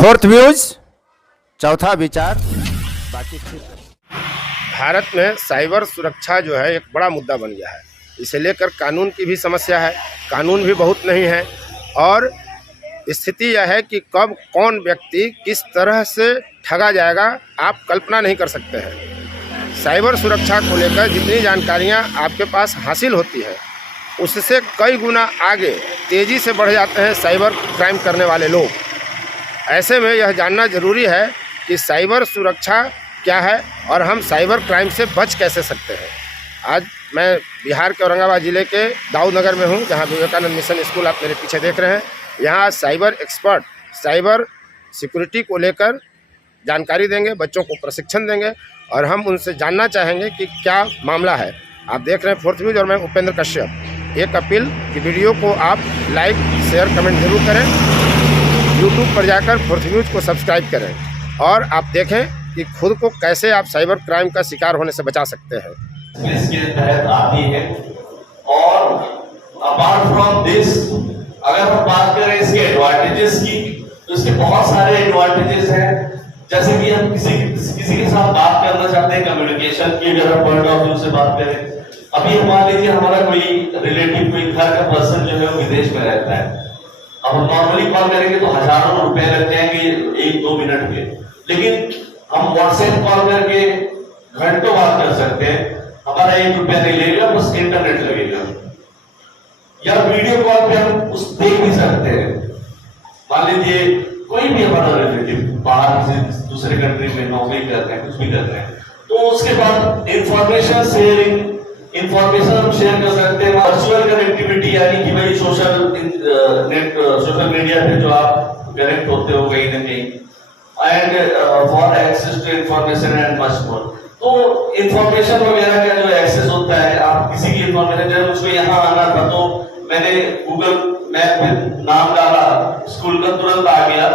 Fourth views, चौथा विचार, बाकी भारत में साइबर सुरक्षा जो है एक बड़ा मुद्दा बन गया है। इसे लेकर कानून की भी समस्या है, कानून भी बहुत नहीं है और स्थिति यह है कि कब कौन व्यक्ति किस तरह से ठगा जाएगा आप कल्पना नहीं कर सकते हैं। साइबर सुरक्षा को लेकर जितनी जानकारियां आपके पास हासिल होती है उससे कई गुना आगे तेज़ी से बढ़ जाते हैं साइबर क्राइम करने वाले लोग। ऐसे में यह जानना ज़रूरी है कि साइबर सुरक्षा क्या है और हम साइबर क्राइम से बच कैसे सकते हैं। आज मैं बिहार के औरंगाबाद ज़िले के दाऊद नगर में हूँ, जहाँ विवेकानंद मिशन स्कूल आप मेरे पीछे देख रहे हैं। यहाँ साइबर एक्सपर्ट साइबर सिक्योरिटी को लेकर जानकारी देंगे, बच्चों को प्रशिक्षण देंगे और हम उनसे जानना चाहेंगे कि क्या मामला है। आप देख रहे हैं फोर्थ व्यूज और मैं उपेंद्र कश्यप। एक अपील कि वीडियो को आप लाइक शेयर कमेंट जरूर करें, यूट्यूब पर जाकर फोर्थ व्यूज को सब्सक्राइब करें और आप देखें कि खुद को कैसे आप साइबर क्राइम का शिकार होने से बचा सकते हैं। इसके तहत आती है और अपार्ट फ्रॉम दिस अगर हम बात करें इसके एडवांटेजेस की तो इसके बहुत सारे एडवांटेजेस हैं। जैसे कि हम किसी के साथ बात करना चाहते हैं, कम्युनिकेशन की अगर हम पॉइंट ऑफ व्यू से बात करें, अभी मान लीजिए हमारा कोई रिलेटिव कोई घर का पर्सन जो है वो विदेश में रहता है। अब हम नॉर्मली कॉल करेंगे तो हजारों रुपए लग जाएंगे 1-2 मिनट के, लेकिन हम व्हाट्सएप कॉल करके घंटों बात कर सकते हैं। हमारा 1 रुपया नहीं लगेगा, बस इंटरनेट लगेगा। या वीडियो कॉल पे हम उस देख भी सकते हैं। मान लीजिए कोई भी हमारा रिलेटिव बाहर किसी दूसरे कंट्री में नौकरी करते हैं, कुछ भी करते हैं, तो उसके बाद इंफॉर्मेशन हम शेयर कर सकते हैं। वर्चुअल कनेक्टिविटी यानी कि भाई सोशल मीडिया पे जो आप कनेक्ट होते हो कहीं ना कहीं, and for access to information and much more. तो इंफॉर्मेशन वगैरह का जो एक्सेस होता है, आप किसी की इंफॉर्मेशन, जब मुझको यहाँ आना था तो मैंने गूगल मैप पे नाम डाला, स्कूल का तुरंत आ गया,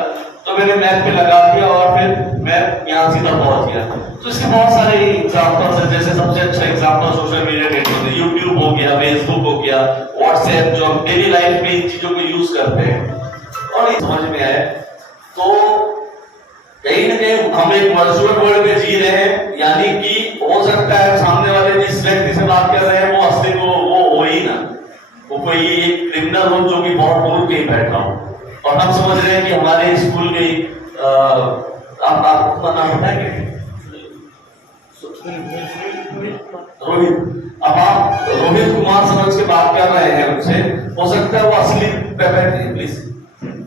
तो मैंने मैप पे लगा दिया और फिर मैं यहाँ सीधा पहुंच गया। तो इसके बहुत सारे एग्जाम्पल्स हैं। जैसे सबसे अच्छा example social media network, YouTube हो गया, फेसबुक हो गया, व्हाट्सएप, जो हम डेली लाइफ में इन चीजों को यूज करते हैं और ये समझ में आए तो कहीं ना कहीं हम एक वर्चुअल वर्ल्ड में जी रहे हैं। यानी कि हो सकता है सामने वाले जिस व्यक्ति से बात कर रहे हैं वो असली वो हो ही ना, वो कोई एक क्रिमिनल हो जो कि बहुत दूर कहीं बैठा हो और हम समझ रहे हैं कि हमारे स्कूल के आप अपना नाम बताएंगे? रोहित। अब आप रोहित कुमार समझ के बात कर रहे हैं उनसे, हो सकता है वो असली प्लीज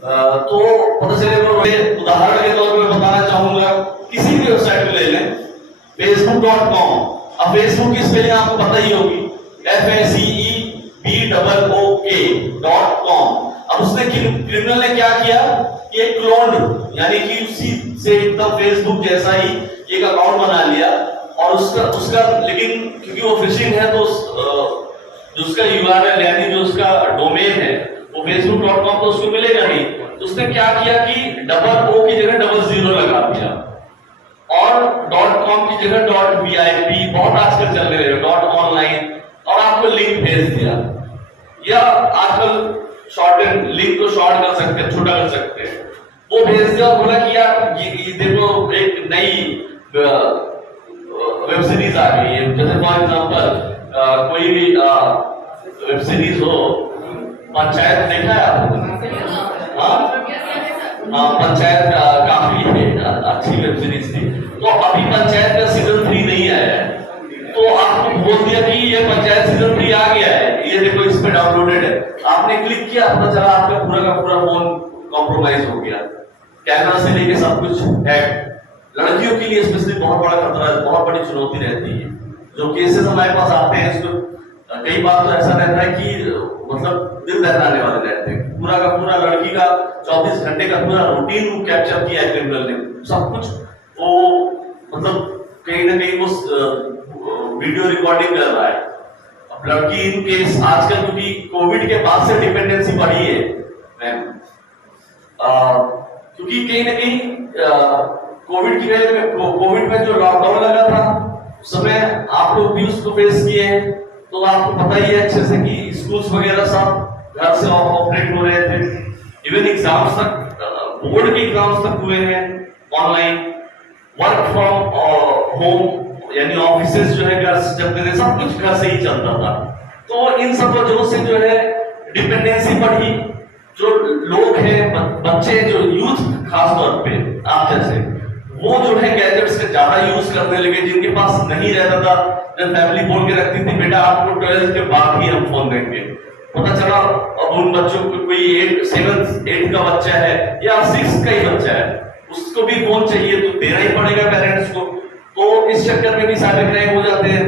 तो पता चले। उदाहरण के तौर पर बताना चाहूंगा, किसी भी वेबसाइट को ले लें, facebook.com। अब फेसबुक की स्पेलिंग आपको पता ही होगी, Facebook.com। अब उसने क्रिमिनल ने क्या किया कि एक क्लोन यानी कि उसी से एकदम फेसबुक जैसा ही एक अकाउंट बना लिया और उसका लेकिन क्योंकि वो फिशिंग है तो जो उसका URL यानी जो उसका डोमेन है वो facebook.com तो उसको मिलेगा नहीं। तो उसने क्या किया कि $O की जगह $0 लगा दिया और .com की जगह .VIP, बहुत आजकल चल रहे हैं .online, और आपको लिंक भेज दिया। या आजकल शॉर्ट एंड लिंक को शॉर्ट कर सकते हैं, छोटा कर सकते हैं। वो भेज दिया और बोला कि यार ये देखो एक नई वेब सीरीज आ गई है। जैसे फॉर एग्जांपल कोई भी वेब सीरीज हो, पंचायत देखा है आपने? हाँ, पंचायत काफी अच्छी वेब सीरीज थी। तो अभी पंचायत का सीजन 3 नहीं आया है, तो आपको बोल दिया कि ये पंचायत सीजन 3 आ गया है, ये देखो इस पे डाउनलोडेड है। आपने क्लिक किया, पता चला आपका पूरा का पूरा फोन कॉम्प्रोमाइज हो गया, कैमरा से लेके सब कुछ हैक। लड़कियों के लिए स्पेशली बहुत बड़ा खतरा, बहुत बड़ी चुनौती रहती है। जो केसेस हमारे पास आते हैं इसको कई बार तो ऐसा रहता है कि मतलब दिल दहलाने वाले रहते हैं। पूरा का पूरा लड़की का 24 घंटे का पूरा रूटीन कैप्चर किया है क्रिमिनल ने, सब कुछ वो मतलब कहीं ना कहीं वो वीडियो रिकॉर्डिंग कर रहा है। अब लड़की इन केस आजकल क्योंकि कोविड के बाद से डिपेंडेंसी बढ़ी है मैम, क्योंकि कहीं ना कहीं कोविड की वजह में, कोविड में जो लॉकडाउन लगा था उस समय आप लोग भी उसको फेस किए हैं, तो आपको पता ही है अच्छे से कि स्कूल्स वगैरह सब घर से ऑपरेट हो रहे थे। इवन एग्जाम्स तक बोर्ड के एग्जाम्स तक हुए हैं ऑनलाइन, वर्क फ्रॉम होम यानी ऑफिसेज जो है घर से चलते थे, सब कुछ घर से ही चलता था। तो इन सब वजहों से जो है डिपेंडेंसी बढ़ी। जो लोग हैं, बच्चे जो यूथ खास तौर पे आप जैसे, वो जो है गैजेट्स का ज्यादा यूज करने लगे। जिनके पास नहीं रहता था, जब फैमिली बोल के रखती थी बेटा आपको 12th के बाद ही हम फोन देंगे, पता चला अब उन बच्चों को कोई 7th 8th का बच्चा है या 6th का ही बच्चा है, उसको भी फोन चाहिए तो देना ही पड़ेगा पेरेंट्स को। तो इस चक्कर में भी साइबर क्राइम हो जाते हैं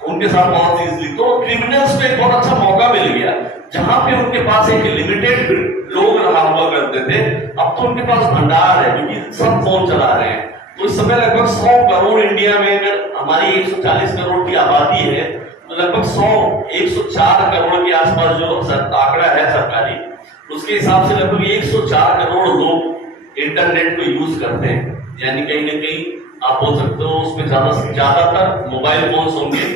उनके साथ बहुत इजीली। तो क्रिमिनल्स को एक बहुत अच्छा मौका मिल गया, जहां पे उनके पास एक लिमिटेड लोग रहा हुआ करते थे, अब तो उनके पास भंडार है क्योंकि सब फोन चला रहे हैं। तो इस समय लगभग 100 करोड़ इंडिया में, अगर हमारी 140 करोड़ की आबादी है तो लगभग 104 करोड़ के आसपास जो आंकड़ा है सरकारी, उसके हिसाब से लगभग 104 करोड़ लोग इंटरनेट को यूज करते हैं। यानी कहीं ना कहीं आप बोल सकते हो उसमें ज्यादातर मोबाइल फोन्स होंगे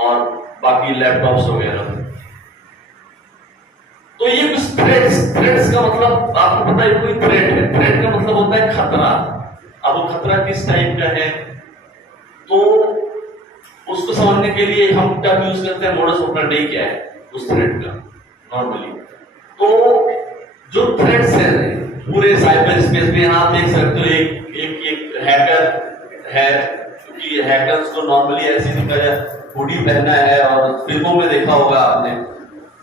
और बाकी लैपटॉप्स वगैरह। तो ये कुछ थ्रेट्स का मतलब आपको पता है, कोई थ्रेट है, थ्रेट का मतलब होता है खतरा। अब वो खतरा किस टाइप का है, तो उसको समझने के लिए हम टर्म यूज करते हैं मोडस ऑपरेंडी क्या है उस थ्रेट का नॉर्मली। तो जो थ्रेट्स है पूरे साइबर स्पेस में आप देख सकते हो, एक हैकर है, क्योंकि हैकर्स को नॉर्मली ऐसे दिखा जाए, हुडी पहना है और फिल्मों में देखा होगा आपने,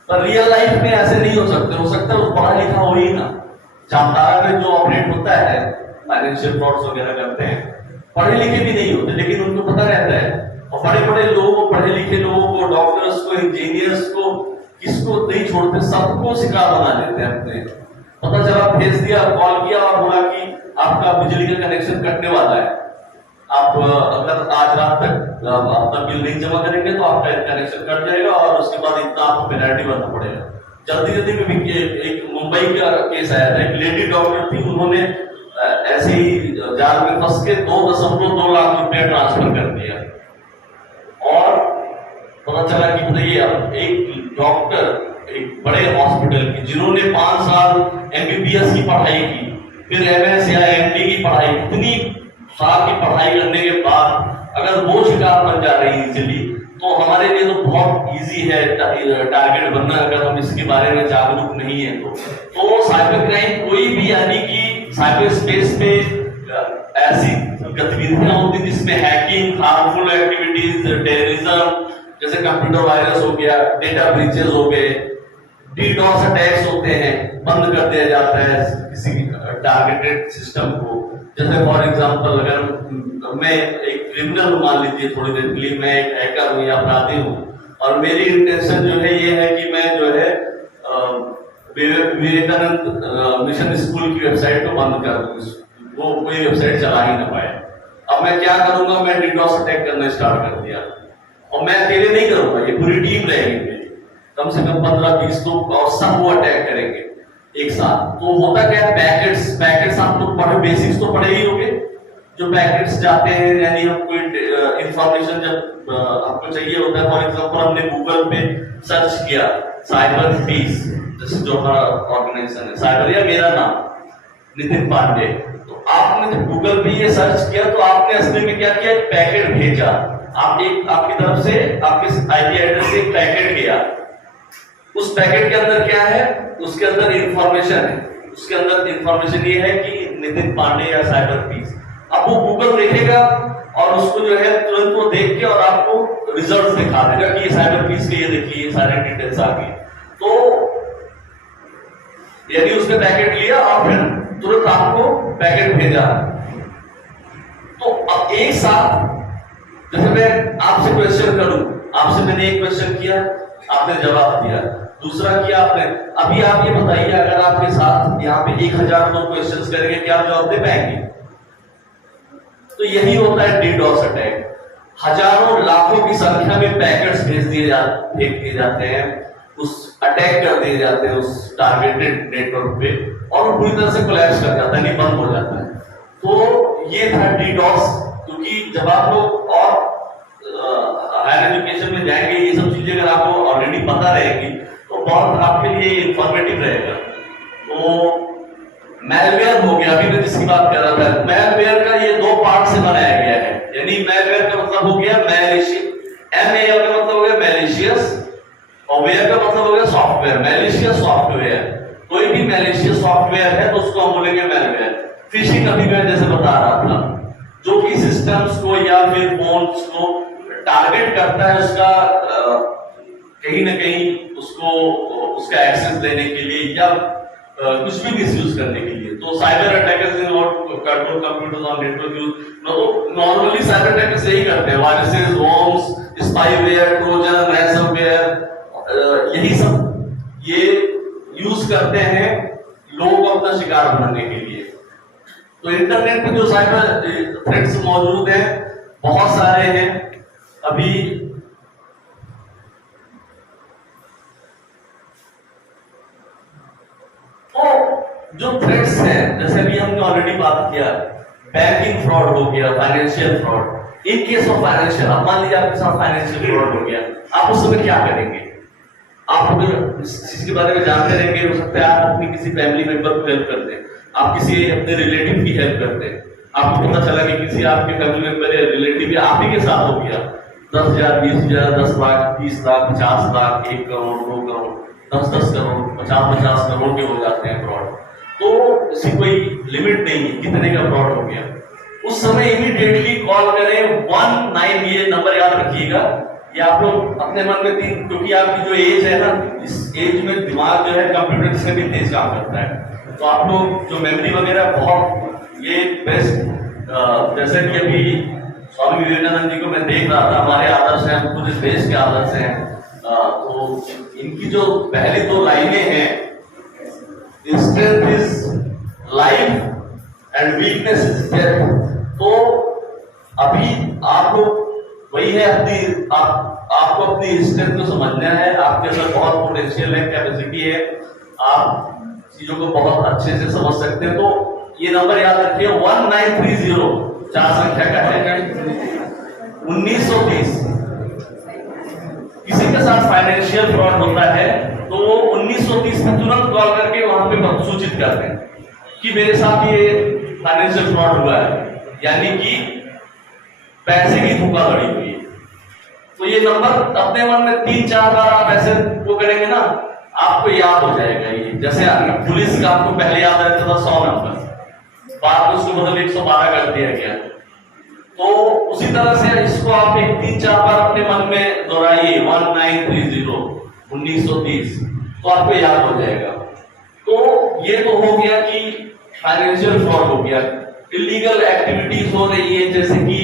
पर रियल लाइफ में ऐसे नहीं हो सकता है वो पढ़ा लिखा हो ही ना। जामतारा में जो ऑपरेट होता है, फाइनेंशियल फ्रॉड्स वगैरह करते हैं, पढ़े लिखे भी नहीं होते, लेकिन उनको पता रहता है। और बड़े बड़े लोगों, पढ़े लिखे लोगों को, डॉक्टर्स को, इंजीनियर्स को, किसको नहीं छोड़ते, सबको शिकार बना देते हैं अपने। पता चला, भेज दिया, कॉल किया और बोला कि आपका बिजली का कनेक्शन कटने वाला है, आप अगर आज रात तक अपना बिल नहीं जमा करेंगे तो आपका कनेक्शन कट जाएगा और उसके बाद इतना आपको पेनल्टी भरना पड़ेगा। जल्दी में भी एक मुंबई का केस आया था, एक लेडी डॉक्टर थी, उन्होंने ऐसे ही जाल में फंस के 2.2 लाख रुपया ट्रांसफर कर दिया। और पता चला कि बताइए, अब एक डॉक्टर एक बड़े हॉस्पिटल की, जिन्होंने 5 साल MBBS की पढ़ाई की, फिर MS या MD की पढ़ाई, इतनी साल की पढ़ाई करने के बाद अगर वो शिकार बन जा रही है इजीली, तो हमारे लिए तो बहुत इजी है टारगेट बनना, अगर हम इसके बारे में जागरूक नहीं है तो साइबर क्राइम कोई भी, यानी कि साइबर स्पेस में ऐसी गतिविधियां होती जिसमें हैकिंग, हार्मफुल एक्टिविटीज, टेररिज्म, जैसे कंप्यूटर वायरस हो गया, डेटा ब्रीचेस हो गए, DDoS अटैक्स होते हैं, बंद कर दिया जाता है किसी टारगेटेड सिस्टम को। जैसे फॉर एग्जांपल, अगर मैं एक क्रिमिनल हूं, मान लीजिए थोड़ी देर के लिए मैं एक हैकर हूं या अपराधी हूं, और मेरी इंटेंशन जो है ये है कि मैं जो है विवेकानंद मिशन स्कूल की वेबसाइट को बंद कर दूं, वो कोई वेबसाइट चला ही ना पाए। अब मैं क्या करूंगा, मैं DDoS अटैक करना स्टार्ट कर दिया, और मैं अकेले नहीं करूंगा, ये पूरी टीम रहेगी, कम से कम 15-20 लोग, और सब वो अटैक करेंगे एक साथ। तो होता क्या है, पैकेट्स आप लोग पढ़े, बेसिक्स तो पढ़े ही होंगे, जो पैकेट्स जाते हैं, यानी हम कोई इंफॉर्मेशन जब आपको चाहिए होता है, फॉर एग्जांपल हमने गूगल पे सर्च किया साइबर पीस, जैसे जो हमारा ऑर्गेनाइजेशन है साइबर, या मेरा नाम नितिन पांडे, तो आपने जब गूगल पे ये सर्च किया तो आपने असली में क्या किया, एक पैकेट भेजा, आपकी तरफ से आपके IP एड्रेस से एक पैकेट गया। उस पैकेट के अंदर क्या है, उसके अंदर इंफॉर्मेशन है, उसके अंदर इंफॉर्मेशन ये है कि नितिन पांडे या साइबर पीस। अब वो गूगल देखेगा और उसको जो है तुरंत वो देख के और आपको रिजल्ट दिखा देगा कि ये साइबर पीस के, ये देखिए ये सारे डिटेल्स आ गई। तो यदि उसने पैकेट लिया और फिर तुरंत आपको पैकेट भेजा, तो अब एक साथ, जैसे मैं आपसे क्वेश्चन करूं, आपसे मैंने एक क्वेश्चन किया, आपने जवाब दिया, दूसरा किया आपने, अभी आप ये बताइए, अगर आपके साथ यहाँ पे 1000 लोग क्वेश्चंस करेंगे, क्या आप जवाब दे पाएंगे? तो यही होता है DDoS अटैक। हजारों लाखों की संख्या में पैकेट्स भेज दिए जाते हैं, उस अटैक कर दिए जाते हैं उस टारगेटेड नेटवर्क पे, और वो पूरी तरह से कोलैप्स कर जाता है, नहीं बंद हो जाता है। तो ये था DDoS। क्योंकि जब आप लोग और हायर एजुकेशन में जाएंगे, ये सब चीजें अगर आपको ऑलरेडी पता रहेगी तो बहुत आपके लिए इंफॉर्मेटिव रहेगा। तो मैलवेयर हो गया, अभी मैं जिसकी बात कर रहा था, मैलवेयर का ये दो पार्ट से बनाया गया है। यानी मैलवेयर का मतलब हो गया मैलिशियस, MAL का मतलब हो गया मैलिशियस, और वेयर का मतलब हो गया सॉफ्टवेयर, मैलिशियस सॉफ्टवेयर। कोई भी मैलिशियस सॉफ्टवेयर है तो उसको हम बोलेंगे मैलवेयर। फिशिंग अभी मैं जैसे बता रहा था, जो कि सिस्टम्स को या फिर फोन्स को टारगेट करता है, उसका कहीं ना कहीं उसको उसका एक्सेस देने के लिए या कुछ भी मिसयूज करने के लिए। तो cyber attackers in not control computers on network use, तो नॉर्मली साइबर अटैकर्स यही करते हैं, viruses, worms, spyware, Trojan, ransomware, यही सब ये यूज करते हैं लोगों को अपना शिकार बनाने के लिए। तो इंटरनेट पे जो साइबर थ्रेट्स मौजूद हैं बहुत सारे हैं। अभी तो जो थ्रेट्स हैं, जैसे अभी हमने ऑलरेडी बात किया, बैंकिंग फ्रॉड हो गया, financial fraud. In case of financial, अब मान लीजिए आपके साथ फाइनेंशियल फ्रॉड हो गया, आप उस समय क्या करेंगे? आप अगर इस चीज के बारे में जानते रहेंगे, हो सकता है आप अपनी किसी फैमिली मेंबर को हेल्प कर दें, आप किसी अपने रिलेटिव की हेल्प कर दें। आपको पता चला कि किसी आपके फैमिली मेंबर या रिलेटिव या आप ही के साथ हो गया, 10,000, 20,000, 10 लाख, 30 लाख, 50 लाख, 1 करोड़, 2 करोड़, 10-10 करोड़, 50-50 करोड़ के हो जाते हैं फ्रॉड। तो इसकी कोई लिमिट नहीं है कितने का फ्रॉड हो गया। उस समय इमीडिएटली कॉल करें 19, ये नंबर याद रखिएगा। ये आप लोग अपने मन में तीन, क्योंकि आपकी जो एज है ना, इस एज में दिमाग जो है कंप्यूटर से भी तेज काम करता है, तो आप लोग जो मेमोरी वगैरह बहुत ये बेस्ट, जैसे कि अभी स्वामी विवेकानंद जी को मैं देख रहा था, हमारे आदर्श हैं, पूरे देश के आदर्श हैं, तो इनकी जो पहली दो लाइनें हैं, strength is life and weakness is death. तो अभी आप लोग वही है, आपको अपनी स्ट्रेंथ को समझना है, आपके अंदर बहुत पोटेंशियल है, कैपेसिटी है, आप चीजों को बहुत अच्छे से समझ सकते हैं। तो ये नंबर याद रखिए, 1930, 4 संख्या का है, 1930। किसी के साथ फाइनेंशियल फ्रॉड होता है तो वो 1930 में तुरंत कॉल करके वहां पे सूचित कर दें कि मेरे साथ ये फाइनेंशियल फ्रॉड हुआ है, यानी कि पैसे की धोखाधड़ी हुई है। तो ये नंबर अपने मन में 3-4 बार आप ऐसे वो करेंगे ना, आपको याद हो जाएगा। ये जैसे पुलिस का आपको पहले याद रहता था 100 नंबर, बाद में उसको मतलब 112 कर दिया गया। तो उसी तरह से इसको आप 3-4 बार अपने मन में दोहराइए, 1930, 1930, तो आपको याद हो जाएगा। तो ये तो हो गया कि फाइनेंशियल फ्रॉड हो गया। इलीगल एक्टिविटीज हो रही है, जैसे कि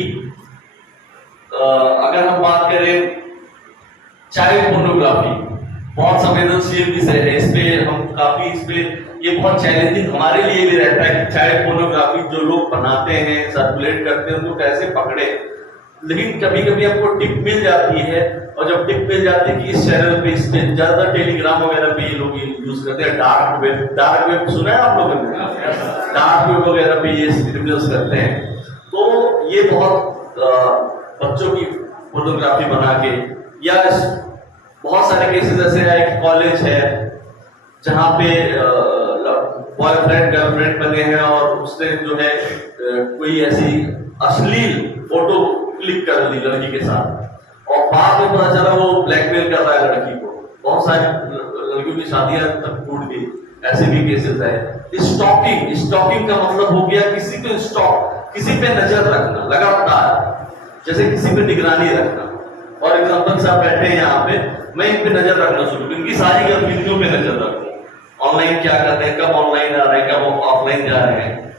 अगर हम बात करें चाइल्ड पोर्नोग्राफी, बहुत संवेदनशील विषय है, इस पे हम काफी ये बहुत चैलेंजिंग हमारे लिए भी रहता है कि चाइल्ड पोर्नोग्राफी जो लोग बनाते हैं, सर्कुलेट करते हैं, उनको कैसे पकड़े। लेकिन कभी कभी आपको टिप मिल जाती है, और जब टिप मिल जाती है कि इस चैनल पे, इस पे ज्यादा टेलीग्राम वगैरह पे ये लोग यूज करते हैं, डार्क वेब सुना है आप लोगों ने? डार्क वेब वगैरह पे ये क्रिमिनल्स करते हैं। तो ये बहुत बच्चों की फोटोग्राफी बना के, या बहुत सारे केसेस ऐसे है, एक कॉलेज है जहाँ पे बॉयफ्रेंड गर्लफ्रेंड बने हैं और उसने जो है कोई ऐसी अश्लील फोटो क्लिक कर दी लड़की के साथ, और बाद में पता चला वो ब्लैकमेल कर रहा है लड़की को। बहुत सारी लड़कियों की शादियां तक टूट गई, ऐसे भी केसेस है। स्टॉकिंग का मतलब हो गया किसी को किसी पे नजर रखना लगातार, जैसे किसी पे निगरानी रखना। और एग्जाम्पल से आप बैठे हैं यहाँ पे, मैं इन पे नजर रखना शुरू, इनकी सारी गतिविधियों पे नजर रखूं, ऑनलाइन क्या करते हैं, कब ऑनलाइन आ रहे हैं, कब ऑफलाइन जा रहे हैं,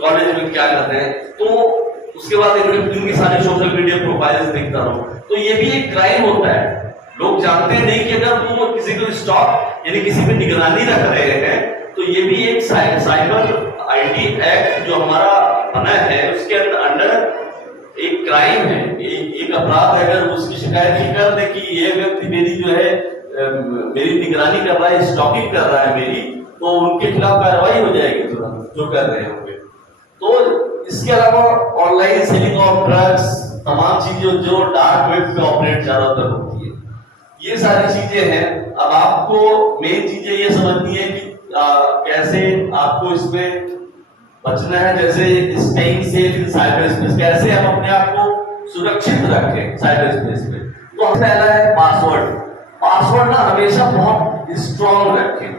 कॉलेज में क्या करते हैं, तो उसके बाद इनकी सारी सोशल मीडिया प्रोफाइल्स देखता रहूं। तो ये भी एक क्राइम होता है। लोग जानते नहीं कि अगर वो किसी को स्टॉक यानी किसी पे निगरानी रख रहे हैं, तो ये भी एक साइबर आईटी एक्ट जो हमारा बना है उसके अंडर एक क्राइम है, एक अपराध है। अगर उसकी शिकायत ही कर दे कि ये व्यक्ति मेरी जो है मेरी निगरानी कर रहा है, स्टॉकिंग कर रहा है मेरी, तो उनके खिलाफ कार्रवाई हो जाएगी तुरंत, जो कर रहे होंगे। तो इसके अलावा ऑनलाइन सेलिंग ऑफ ड्रग्स, तमाम चीजें जो डार्क वेब पे ऑपरेट ज्यादातर होती है, ये सारी चीजें हैं। अब आपको मेन चीजें ये समझनी है कि कैसे आपको इसमें बचना है, जैसे staying safe in cyber space, कैसे हम अपने आप को सुरक्षित रखें साइबर स्पेस में। तो पहला है पासवर्ड। पासवर्ड ना हमेशा बहुत स्ट्रॉन्ग रखें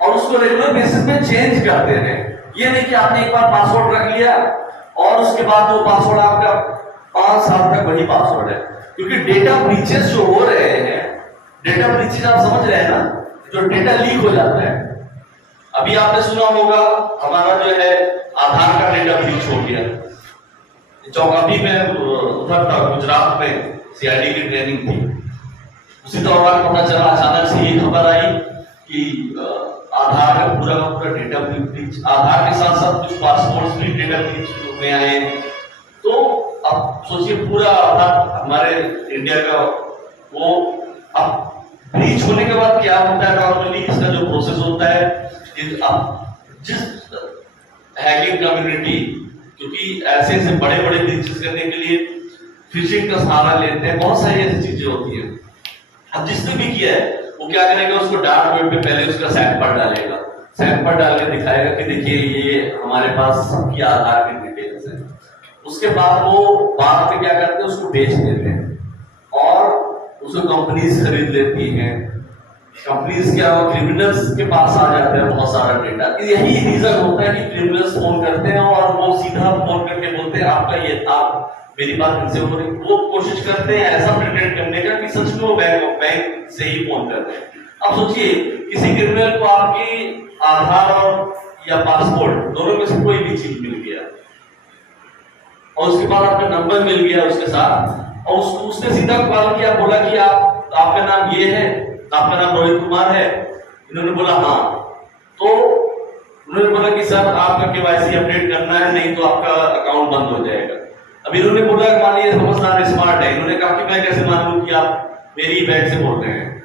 और उसको रेगुलर बेसिस पे चेंज करते रहें। ये नहीं कि आपने एक बार पासवर्ड रख लिया और उसके बाद वो पासवर्ड आपका 5 साल तक वही पासवर्ड है, क्योंकि डेटा ब्रीचेस जो हो रहे हैं, डेटा ब्रीचेस आप समझ रहे हैं ना, जो डेटा लीक हो जाता है। अभी आपने सुना होगा हमारा जो है आधार का डेटा ब्रीच हो गया। चौकापी में उधर था गुजरात में सीआईडी की ट्रेनिंग थी, उसी दौरान पता चला, अचानक से ये खबर आई कि आधार का पूरा डेटा ब्रीच, आधार के साथ साथ कुछ पासपोर्ट भी डेटा ब्रीच में आए। तो अब सोचिए पूरा आधार हमारे इंडिया का वो अब ब्रीच होने के बाद क्या होता है, नॉर्मली इसका जो प्रोसेस होता है, जिस हैकिंग कम्युनिटी, क्योंकि ऐसे ऐसे बड़े बड़े ब्रीचेस करने के लिए फिशिंग का सहारा लेते हैं, बहुत सारी ऐसी चीजें होती हैं। अब जिसने भी किया है वो क्या करेगा, उसको डार्क वेब पे पहले उसका सैंपल डालेगा, सैंपल डाल के दिखाएगा कि देखिए ये हमारे पास सबकी आधार की डिटेल्स है। उसके बाद वो बाद में क्या करते हैं, उसको बेच देते हैं और उसको कंपनीज खरीद लेती हैं। कंपनीज क्या, क्रिमिनल्स के पास आ जाते हैं बहुत सारा डेटा। यही रीजन होता है कि क्रिमिनल्स फोन करते हैं और वो सीधा फोन करके बोलते हैं आपका ये, आप मेरी बात इनसे हो रही, वो कोशिश करते हैं ऐसा प्रिटेंड करने का कि सच में वो बैंक से ही फोन करते हैं। अब सोचिए किसी क्रिमिनल को आपकी आधार और या पासपोर्ट दोनों में से कोई भी चीज मिल गया और उसके बाद आपका नंबर मिल गया उसके साथ, और उसने सीधा कॉल किया, बोला कि आपका नाम ये है, आपका नाम रोहित कुमार है। इन्होंने बोला हाँ, तो उन्होंने बोला कि सर आपका केवाईसी अपडेट करना है, नहीं तो आपका अकाउंट बंद हो जाएगा। अब इन्होंने बोला, मान लीजिए समझदार स्मार्ट है, इन्होंने कहा कि मैं कैसे मान लूं कि आप मेरी बैंक से बोल रहे हैं।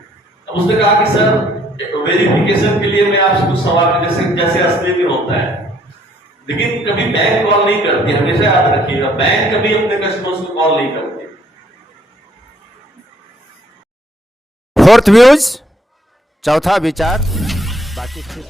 अब उसने कहा कि सर वेरिफिकेशन के लिए मैं आपसे कुछ सवाल, जैसे असली में होता है, लेकिन कभी बैंक कॉल नहीं करती, हमेशा याद रखिएगा, बैंक कभी अपने कस्टमर्स को कॉल नहीं करती। फोर्थ व्यूज, चौथा विचार, बाकी फिर